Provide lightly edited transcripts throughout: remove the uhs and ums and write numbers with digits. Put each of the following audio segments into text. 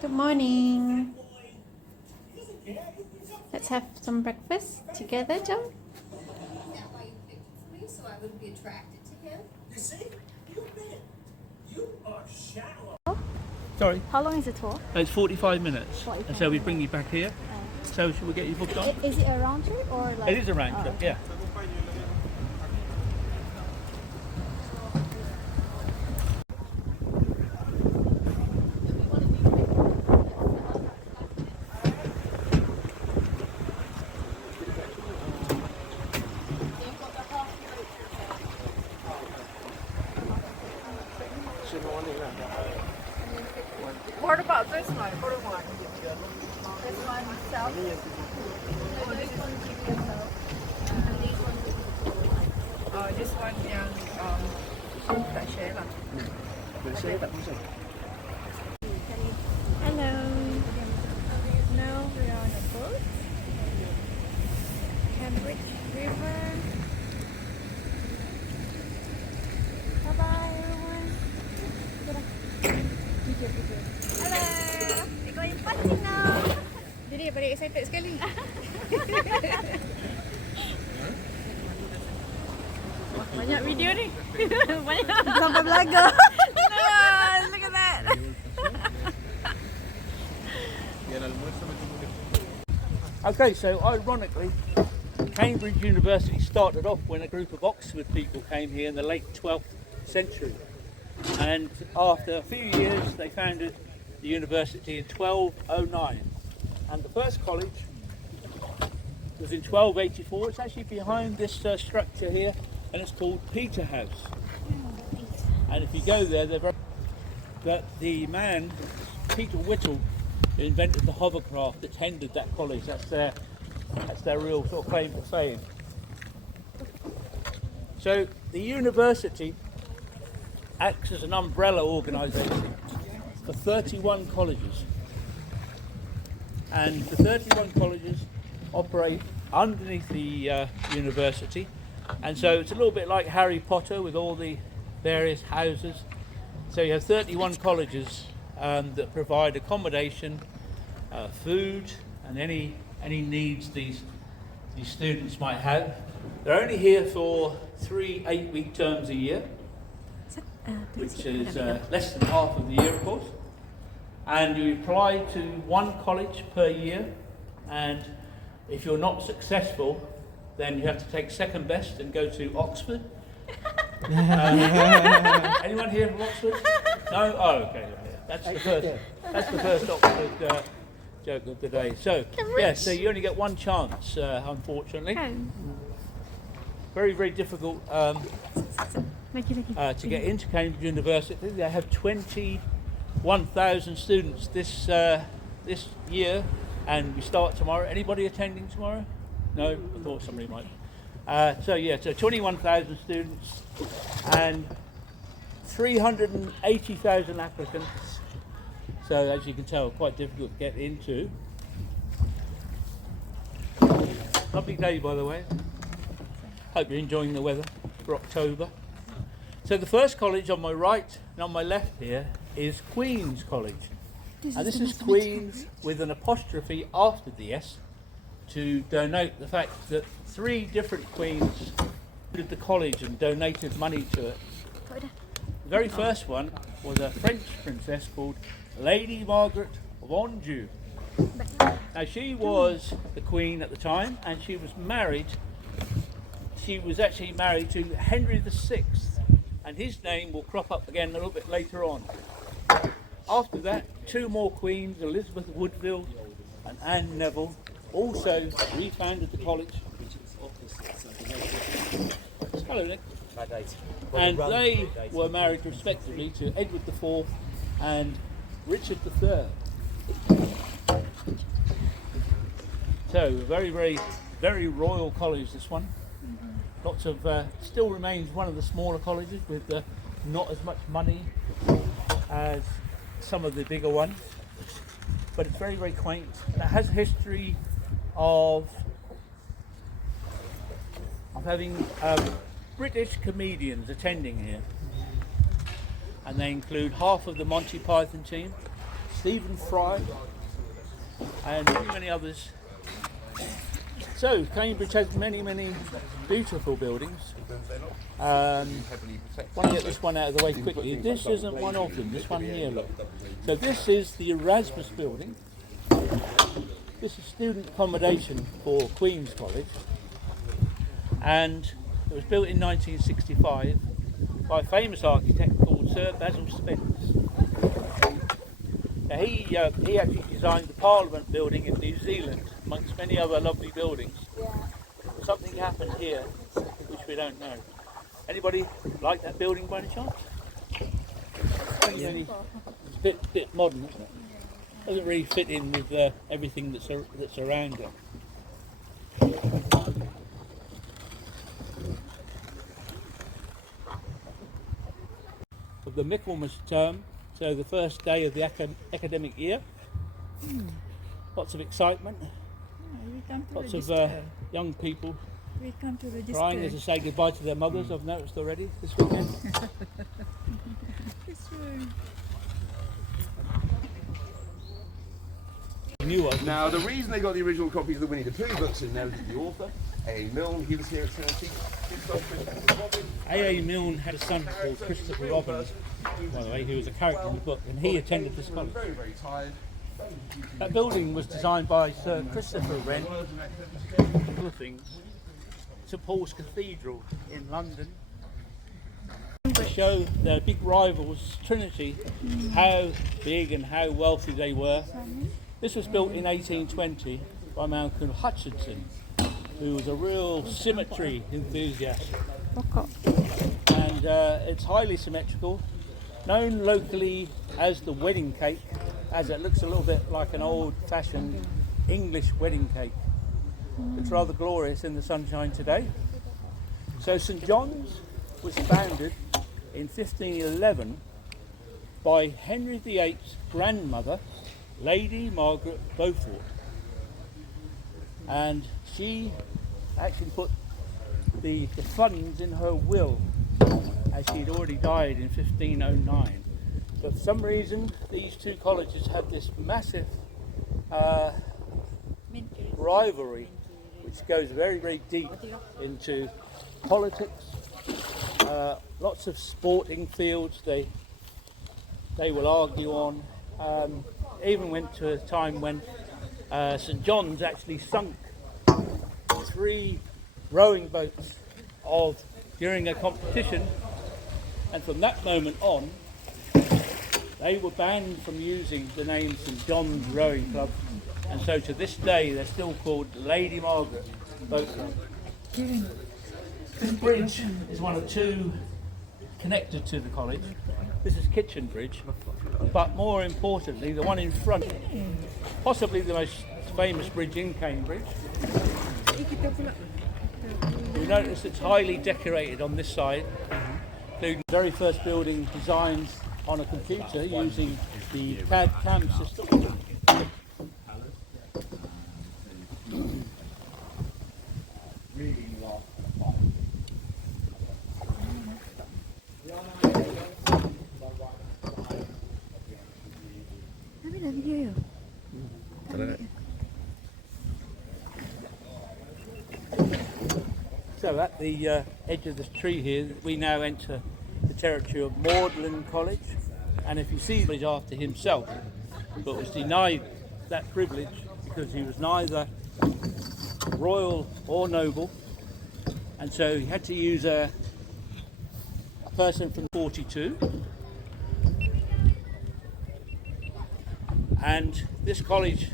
Good morning. Let's have some breakfast together, Joe. That why you picked it for me, so I would be attracted to him. You see? You are shallow. Sorry? How long is the tour? It's 45 minutes. 45 And so we bring you back here. So should we get you booked on? Is it a round trip or like? It is a round trip, okay. yeah. What about this one? What one? This one self. Oh, this one chicken self. This one yang tak share lah. Hello. Now we are on a boat. Cambridge River. Bye bye everyone. Hello. We're going punting now. Jadi very excited sekali. Banyak video ni. Banyak. Sampai belaga. Look at that. Okay, so ironically, Cambridge University started off when a group of Oxford people came here in the late 12th century. And after a few years, they founded the university in 1209. And the first college was in 1284. It's actually behind this structure here, and it's called Peterhouse. And if you go there, but the man, Peter Whittle, who invented the hovercraft, attended that college. That's their real sort of claim to fame. So the university acts as an umbrella organisation for 31 colleges, and the 31 colleges operate underneath the university, and so it's a little bit like Harry Potter with all the various houses. So you have 31 colleges that provide accommodation, food, and any needs these students might have. They're only here for 3 8-week terms a year, which is less than half of the year, of course. And you apply to one college per year, and if you're not successful, then you have to take second best and go to Oxford. Anyone here from Oxford? No? Oh, okay. That's the first Oxford joke of the day. So, yeah, so you only get one chance, unfortunately. Very, very difficult to get into Cambridge University. They have 21,000 students this year, and we start tomorrow. Anybody attending tomorrow? No? I thought somebody might. So 21,000 students and 380,000 applicants. So as you can tell, quite difficult to get into. Lovely day, by the way. Hope you're enjoying the weather for October. So the first college on my right and on my left here is Queen's College. And this is Queen's with an apostrophe after the S to denote the fact that 3 different queens did the college and donated money to it. The very first one was a French princess called Lady Margaret of Anjou. Now she was the queen at the time, and she was married. She was actually married to Henry VI, and his name will crop up again a little bit later on. After that, 2 more queens, Elizabeth Woodville and Anne Neville, also refounded the college. Hello, Nick. And they were married respectively to Edward IV and Richard III. So, very, very, very royal college, this one. Lots of, still remains one of the smaller colleges with not as much money as some of the bigger ones. But it's very, very quaint. And it has a history of having British comedians attending here. And they include half of the Monty Python team, Stephen Fry, and many others. So Cambridge has many beautiful buildings. Want to get this one out of the way quickly. This isn't one of them. This one here, look. So this is the Erasmus building. This is student accommodation for Queen's College, and it was built in 1965 by a famous architect called Sir Basil Spence. Now he actually designed the Parliament building in New Zealand, amongst many other lovely buildings. But something happened here, which we don't know. Anybody like that building by any chance? It's a bit modern, isn't it? Doesn't really fit in with everything that's around it. Of the Michaelmas term, so the first day of the academic year. Lots of excitement, We come to lots register. of young people We come to register. crying as they say goodbye to their mothers, I've noticed already this weekend. It's true. New one. Now, the reason they got the original copies of the Winnie the Pooh books in there is the author, A. Milne. He was here at Trinity. His son, Christopher Robin. A.A. Milne had a son called Christopher Robbins, by the way, who was a character in the book, and he attended this college. Very, very tired. That building was designed by Sir Christopher Wren, other things. St Paul's Cathedral in London. To show their big rivals, Trinity, how big and how wealthy they were. This was built in 1820 by a man called Hutchinson, who was a real symmetry enthusiast. And it's highly symmetrical, known locally as the wedding cake, as it looks a little bit like an old-fashioned English wedding cake. It's rather glorious in the sunshine today. So St John's was founded in 1511 by Henry VIII's grandmother, Lady Margaret Beaufort, and she actually put the funds in her will, as she'd already died in 1509. But for some reason these two colleges have this massive rivalry, which goes very deep into politics, lots of sporting fields they will argue on. Even went to a time when St John's actually sunk 3 rowing boats during a competition, and from that moment on they were banned from using the name St John's Rowing Club, and so to this day they're still called Lady Margaret Boat Club. This bridge is one of 2 connected to the college. This is Kitchen Bridge, but more importantly, the one in front, possibly the most famous bridge in Cambridge. You notice it's highly decorated on this side, including the very first building designed on a computer using the CAD/CAM system. So at the edge of this tree here, we now enter the territory of Magdalen College, and if you see, he's after himself, but was denied that privilege because he was neither royal or noble, and so he had to use a person from 42. And this college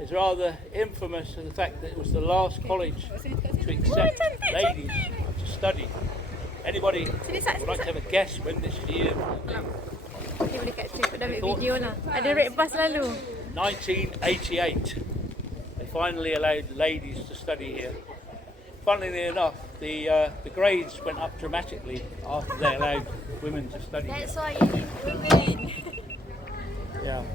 is rather infamous for the fact that it was the last college to accept ladies to study. Anybody would like to have a guess when this year? Dia boleh capture, ikut dah ambil video lah. Ada red bus lalu. 1988. They finally allowed ladies to study here. Funnily enough, the grades went up dramatically after they allowed women to study here. That's why you need women. Yeah.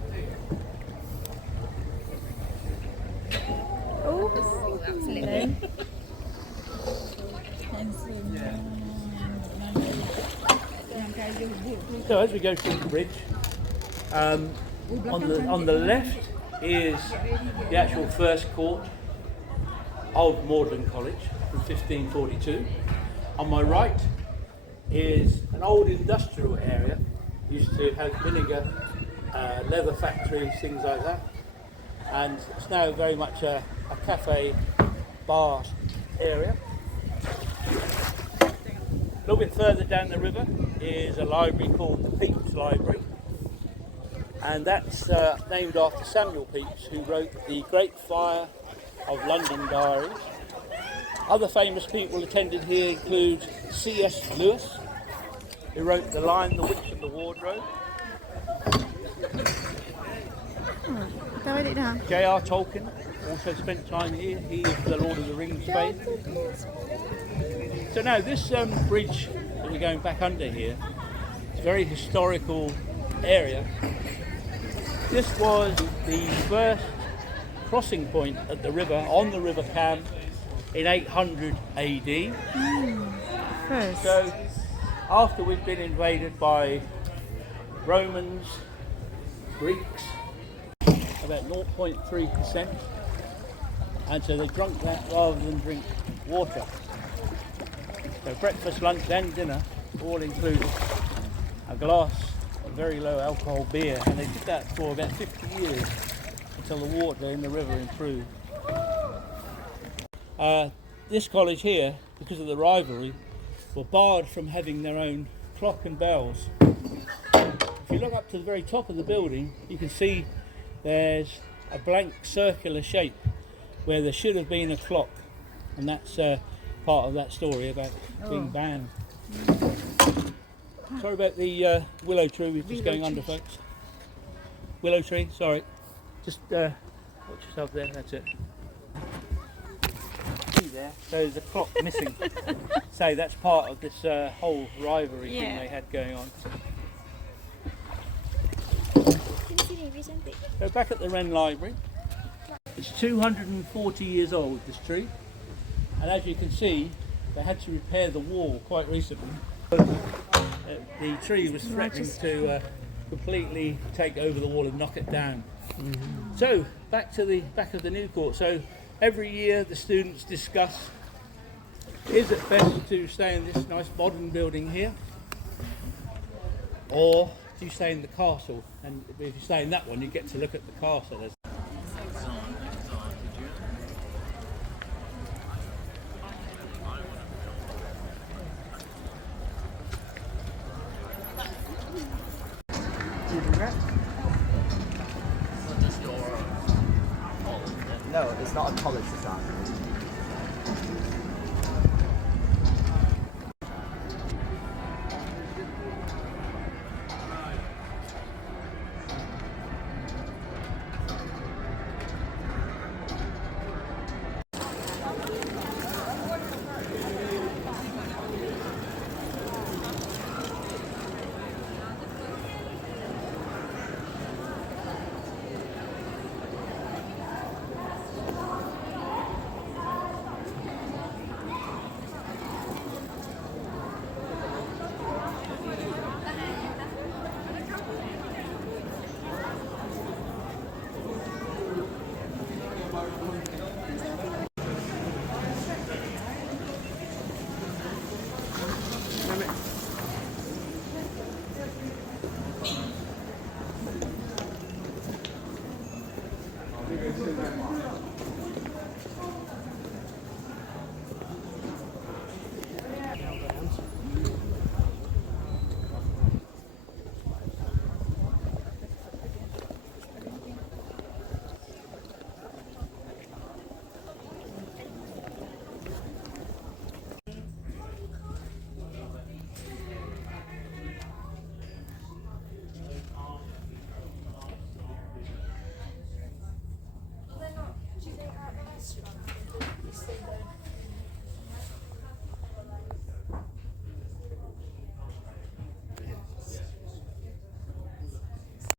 So as we go through the bridge, On the left is the actual first court of Magdalen College from 1542. On my right is an old industrial area, used to have vinegar, leather factories, things like that. And it's now very much a cafe, bar area. A little bit further down the river is a library called the Pepys Library, and that's named after Samuel Pepys, who wrote the Great Fire of London Diaries. Other famous people attended here include C.S. Lewis, who wrote The Lion, the Witch and the Wardrobe. J.R. Tolkien also spent time here. He is the Lord of the Rings fame. So now this bridge that we're going back under here, it's a very historical area. This was the first crossing point at the river, on the River Cam, in 800 AD. First. So after we've been invaded by Romans, Greeks, about 0.3%, and so they drunk that rather than drink water. So breakfast, lunch and dinner all included, a glass of very low alcohol beer, and they did that for about 50 years until the water in the river improved. This college here, because of the rivalry, were barred from having their own clock and bells. If you look up to the very top of the building, you can see there's a blank circular shape where there should have been a clock, and that's part of that story about being banned. Sorry about the willow tree, we're just going under, folks. Willow tree, sorry. Just watch yourself there, that's it. See there, so there's a clock missing. So that's part of this whole rivalry thing they had going on. So back at the Wren Library, it's 240 years old, this tree, and as you can see they had to repair the wall quite recently. The tree was threatening to completely take over the wall and knock it down. So back to the back of the new court. So every year the students discuss, is it best to stay in this nice modern building here, or do you stay in the castle? And if you stay in that one, you get to look at the castle. No, it's not a college society. She's at the restaurant. We stayed there.